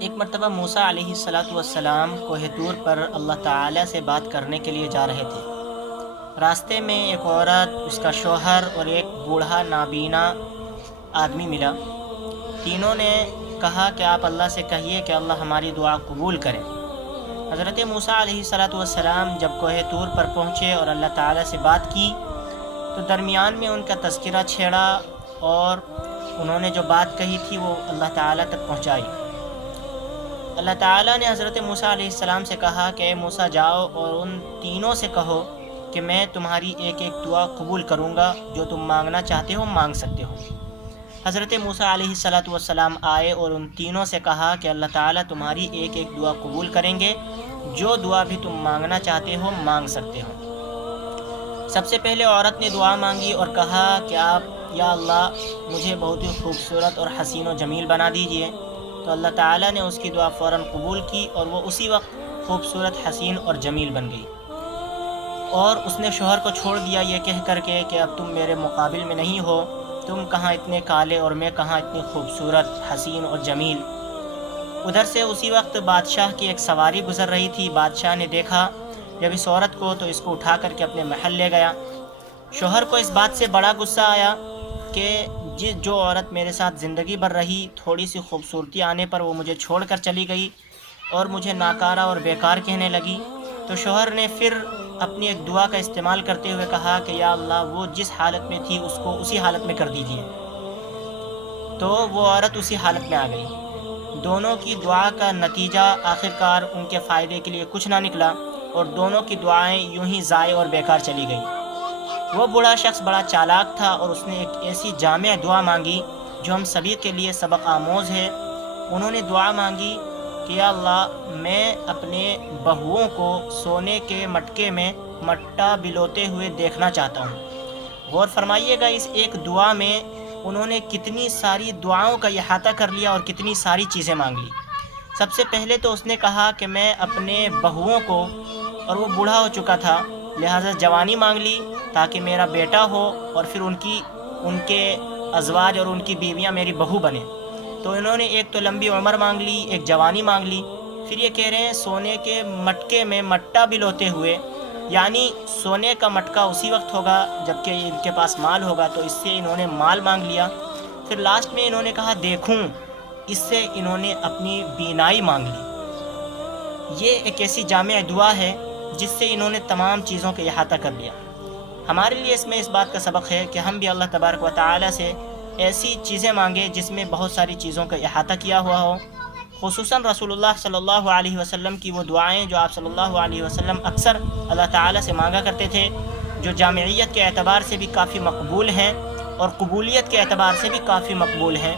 ایک مرتبہ موسیٰ علیہ السلام کوہ طور پر اللہ تعالیٰ سے بات کرنے کے لیے جا رہے تھے۔ راستے میں ایک عورت، اس کا شوہر اور ایک بوڑھا نابینا آدمی ملا۔ تینوں نے کہا کہ آپ اللہ سے کہیے کہ اللہ ہماری دعا قبول کرے۔ حضرت موسیٰ علیہ السلام جب کوہ طور پر پہنچے اور اللہ تعالیٰ سے بات کی تو درمیان میں ان کا تذکرہ چھیڑا اور انہوں نے جو بات کہی تھی وہ اللہ تعالیٰ تک پہنچائی۔ اللہ تعالیٰ نے حضرت موسیٰ علیہ السلام سے کہا کہ اے موسیٰ جاؤ اور ان تینوں سے کہو کہ میں تمہاری ایک ایک دعا قبول کروں گا، جو تم مانگنا چاہتے ہو مانگ سکتے ہو۔ حضرت موسیٰ علیہ السلام آئے اور ان تینوں سے کہا کہ اللہ تعالیٰ تمہاری ایک ایک دعا قبول کریں گے، جو دعا بھی تم مانگنا چاہتے ہو مانگ سکتے ہو۔ سب سے پہلے عورت نے دعا مانگی اور کہا کہ آپ یا اللہ مجھے بہت ہی خوبصورت اور حسین و جمیل بنا دیجئے۔ تو اللہ تعالیٰ نے اس کی دعا فوراً قبول کی اور وہ اسی وقت خوبصورت، حسین اور جمیل بن گئی، اور اس نے شوہر کو چھوڑ دیا یہ کہہ کر کے کہ اب تم میرے مقابل میں نہیں ہو، تم کہاں اتنے کالے اور میں کہاں اتنی خوبصورت، حسین اور جمیل۔ ادھر سے اسی وقت بادشاہ کی ایک سواری گزر رہی تھی۔ بادشاہ نے دیکھا جب اس عورت کو تو اس کو اٹھا کر کے اپنے محل لے گیا۔ شوہر کو اس بات سے بڑا غصہ آیا کہ جو عورت میرے ساتھ زندگی بھر رہی، تھوڑی سی خوبصورتی آنے پر وہ مجھے چھوڑ کر چلی گئی اور مجھے ناکارہ اور بیکار کہنے لگی۔ تو شوہر نے پھر اپنی ایک دعا کا استعمال کرتے ہوئے کہا کہ یا اللہ وہ جس حالت میں تھی اس کو اسی حالت میں کر دیجیے۔ تو وہ عورت اسی حالت میں آ گئی۔ دونوں کی دعا کا نتیجہ آخرکار ان کے فائدے کے لیے کچھ نہ نکلا اور دونوں کی دعائیں یوں ہی ضائع اور بیکار چلی گئیں۔ وہ بوڑھا شخص بڑا چالاک تھا اور اس نے ایک ایسی جامع دعا مانگی جو ہم سبھی کے لیے سبق آموز ہے۔ انہوں نے دعا مانگی کہ یا اللہ میں اپنے بہوؤں کو سونے کے مٹکے میں مٹا بلوتے ہوئے دیکھنا چاہتا ہوں۔ غور فرمائیے گا اس ایک دعا میں انہوں نے کتنی ساری دعاؤں کا احاطہ کر لیا اور کتنی ساری چیزیں مانگ لی۔ سب سے پہلے تو اس نے کہا کہ میں اپنے بہوؤں کو، اور وہ بوڑھا ہو چکا تھا لہٰذا جوانی مانگ لی تاکہ میرا بیٹا ہو اور پھر ان کے ازواج اور ان کی بیویاں میری بہو بنیں۔ تو انہوں نے ایک تو لمبی عمر مانگ لی، ایک جوانی مانگ لی، پھر یہ کہہ رہے ہیں سونے کے مٹکے میں مٹا بلوتے ہوئے، یعنی سونے کا مٹکا اسی وقت ہوگا جب کہ ان کے پاس مال ہوگا، تو اس سے انہوں نے مال مانگ لیا۔ پھر لاسٹ میں انہوں نے کہا دیکھوں، اس سے انہوں نے اپنی بینائی مانگ لی۔ یہ ایک ایسی جامع دعا ہے جس سے انہوں نے تمام چیزوں کا احاطہ کر لیا۔ ہمارے لیے اس میں اس بات کا سبق ہے کہ ہم بھی اللہ تبارک و تعالیٰ سے ایسی چیزیں مانگیں جس میں بہت ساری چیزوں کا احاطہ کیا ہوا ہو، خصوصاً رسول اللہ صلی اللہ علیہ وسلم کی وہ دعائیں جو آپ صلی اللہ علیہ وسلم اکثر اللہ تعالیٰ سے مانگا کرتے تھے، جو جامعیت کے اعتبار سے بھی کافی مقبول ہیں اور قبولیت کے اعتبار سے بھی کافی مقبول ہیں۔